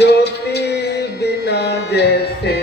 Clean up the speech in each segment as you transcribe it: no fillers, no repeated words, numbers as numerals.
ज्योति बिना जैसे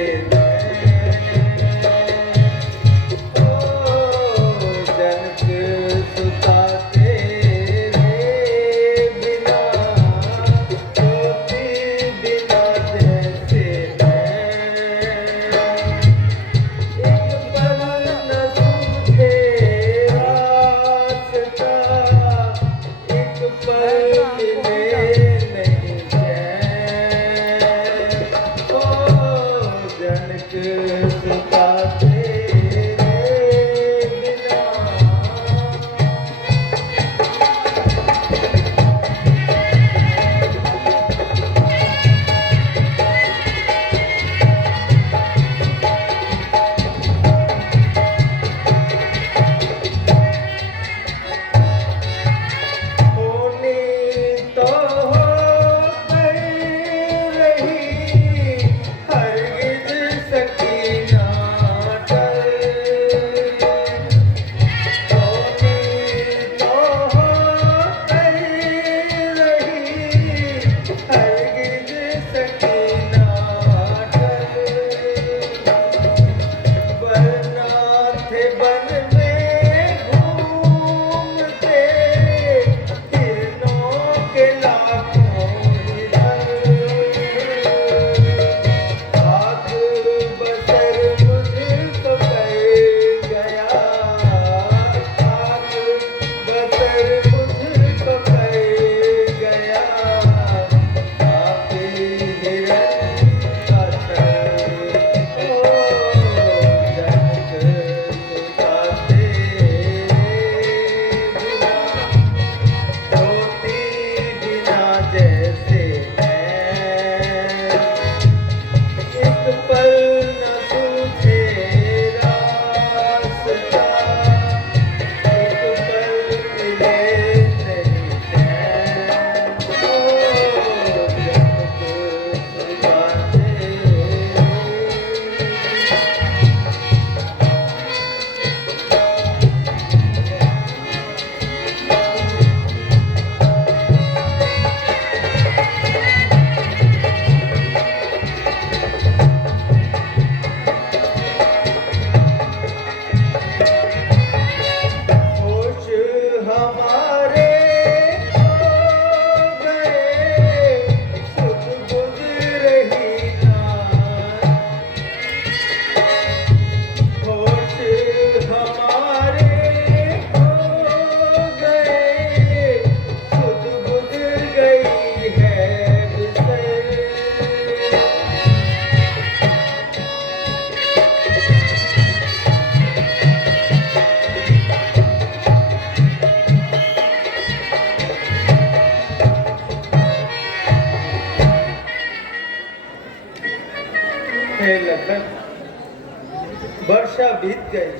वर्षा बीत गई,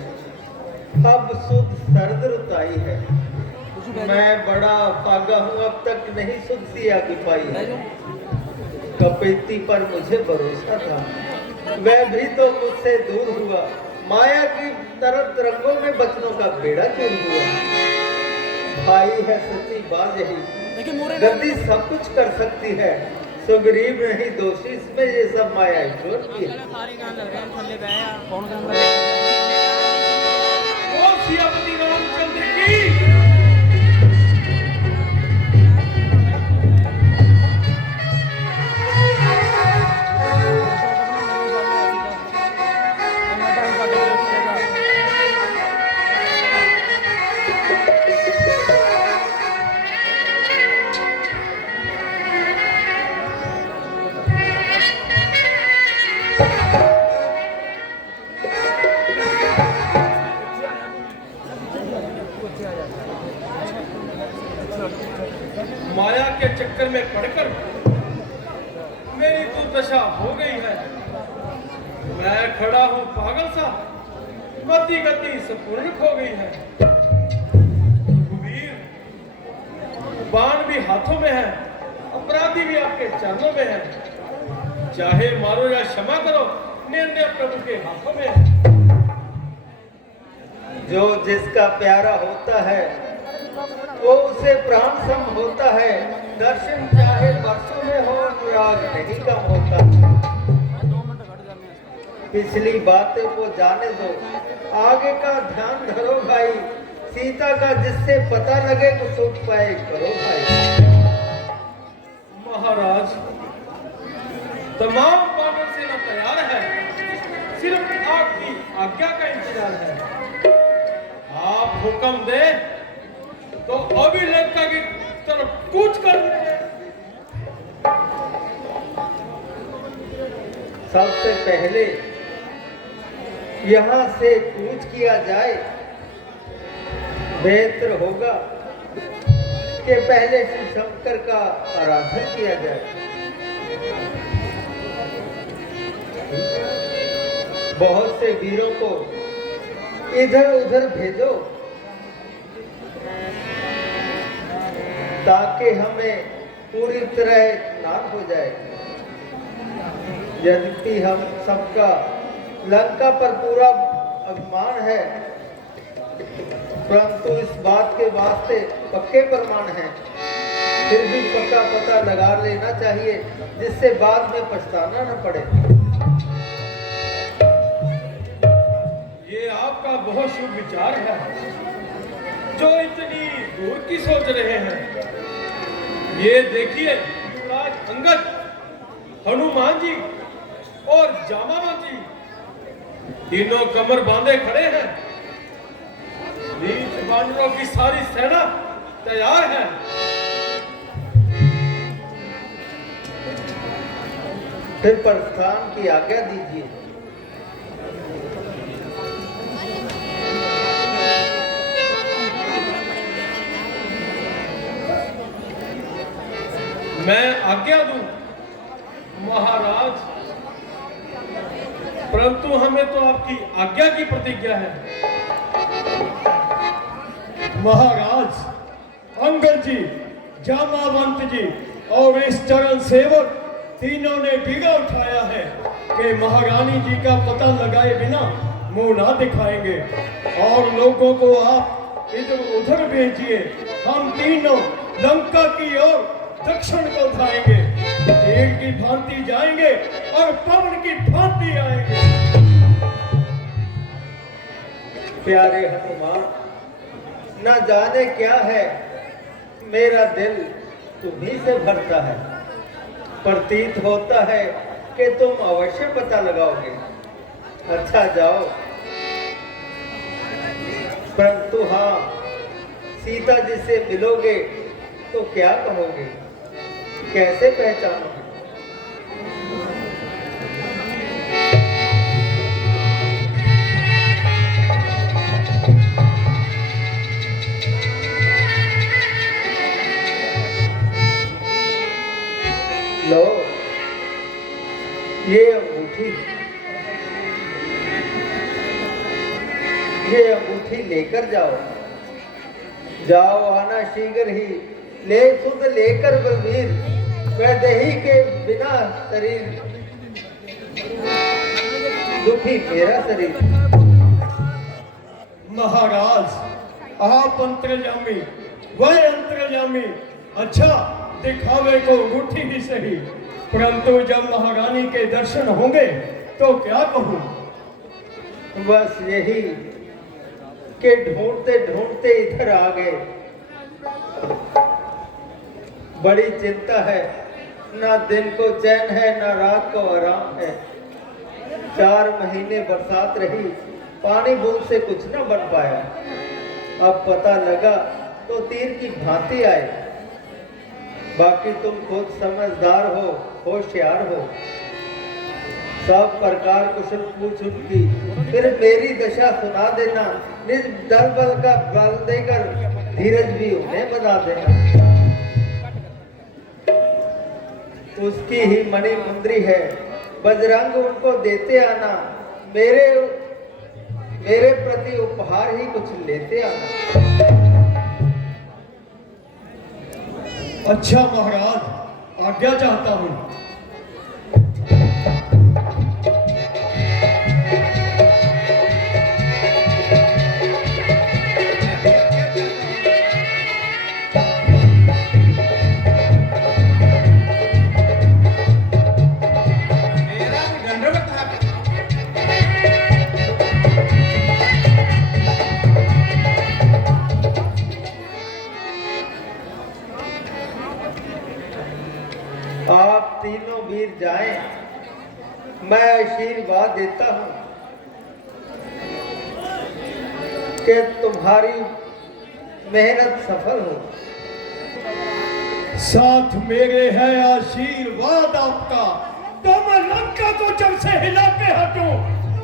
अब सुध सर्द रुत आई है। मैं बड़ा पागा हूँ, अब तक नहीं सुध सी आगे पाई है। कपेती पर मुझे भरोसा था, वह भी तो मुझसे दूर हुआ। माया की तरह रंगों में बचनों का बेड़ा चूर हुआ। भाई है सच्ची बात यही, गलती सब कुछ कर सकती है, सुग्रीव नहीं दोषी, इसमें ये सब माया ईश्वर की है। सियापति रामचंद्र की माया के चक्कर में पड़कर मेरी दुर्दशा हो गई है। मैं खड़ा हूं पागल सा, गति गति संपूर्ण खो गई है। वीर, बाण भी हाथों में है, अपराधी भी आपके चरणों में है। चाहे मारो या क्षमा करो, निर्णय प्रभु के हाथों में है। जो जिसका प्यारा होता है वो उसे प्राण सम होता है। दर्शन चाहे वर्षों में हो, अनुराग नहीं का पिछली बातें को जाने दो, आगे का ध्यान धरो भाई। सीता का जिससे पता लगे कुछ उपाय करो भाई। महाराज, तमाम पांडव सेना तैयार है, सिर्फ आपकी आज्ञा का इंतजार है। आप हुक्म दे तो अभी लंका की तरफ कूच कर देंगे। सबसे पहले यहाँ से कूच किया जाए, बेहतर होगा कि पहले शिव शंकर का आराधन किया जाए। बहुत से वीरों को इधर उधर भेजो ताकि हमें पूरी तरह इत्मीनान हो जाए। यद्यपि हम सबका लंका पर पूरा अभिमान है, परंतु इस बात के वास्ते पक्के प्रमाण हैं। फिर भी पक्का पता लगा लेना चाहिए, जिससे बाद में पछताना न पड़े। ये आपका बहुत शुभ विचार है, जो इतनी दूर की सोच रहे हैं। ये देखिए, युवराज अंगद, हनुमान जी और जामावत जी तीनों कमर बांधे खड़े हैं। नीच वानरों की सारी सेना तैयार है। फिर प्रस्थान की आज्ञा दीजिए। मैं आज्ञा दूं महाराज, परंतु हमें तो आपकी आज्ञा की प्रतिज्ञा है। महाराज, अंगद जी, जामावंत जी और इस चरण सेवक तीनों ने बीड़ा उठाया है कि महारानी जी का पता लगाए बिना मुंह ना दिखाएंगे, और लोगों को आप इधर उधर भेजिए। हम तीनों लंका की ओर दक्षिण को उठाएंगे, तीर की भांति जाएंगे और पवन की भांति आएंगे। प्यारे हनुमान, न जाने क्या है, मेरा दिल तुम्ही से भरता है। प्रतीत होता है कि तुम अवश्य पता लगाओगे। अच्छा जाओ, परंतु हाँ, सीता जी से मिलोगे तो क्या कहोगे, कैसे पहचानोगे? लो, ये अंगूठी लेकर जाओ। जाओ, आना शीघ्र ही। ले सुध लेकर बलवीर, वह देही के बिना शरीर दुखी मेरा शरीर। महाराज, आप अंतर्यामी, वह अंतर्यामी। अच्छा, दिखावे को अंगूठी ही सही, परंतु जब महारानी के दर्शन होंगे तो क्या कहूँ? बस यही कि ढूंढते ढूंढते इधर आ गए। बड़ी चिंता है, ना दिन को चैन है, ना रात को आराम है। 4 महीने बरसात रही, पानी बूंद से कुछ न बन पाया। अब पता लगा तो तीर की भांति आए। बाकी तुम खुद समझदार हो, होशियार हो, सब प्रकार कुशल पूछ उनकी, फिर मेरी दशा सुना देना। निज दल बल का बल देकर धीरज भी उन्हें बता देना। उसकी ही मणि मुंद्री है, बजरंग उनको देते आना। मेरे प्रति उपहार ही कुछ लेते आना। अच्छा महाराज, आज्ञा चाहता हूँ। आप तीनों वीर जाएं, मैं आशीर्वाद देता हूं कि तुम्हारी मेहनत सफल हो। साथ मेरे है आशीर्वाद आपका। तो मैं लंका को जब से हिला के हटूं,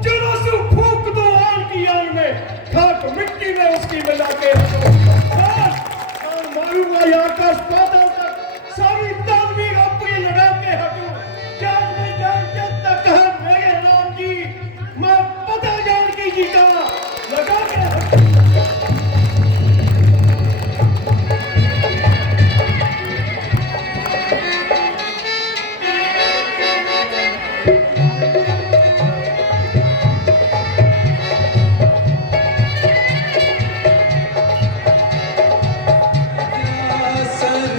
जरा से फूंक दो आग की आग में, खाक मिट्टी में उसकी मिला के हटूं। मारूंगा आकाश पाताल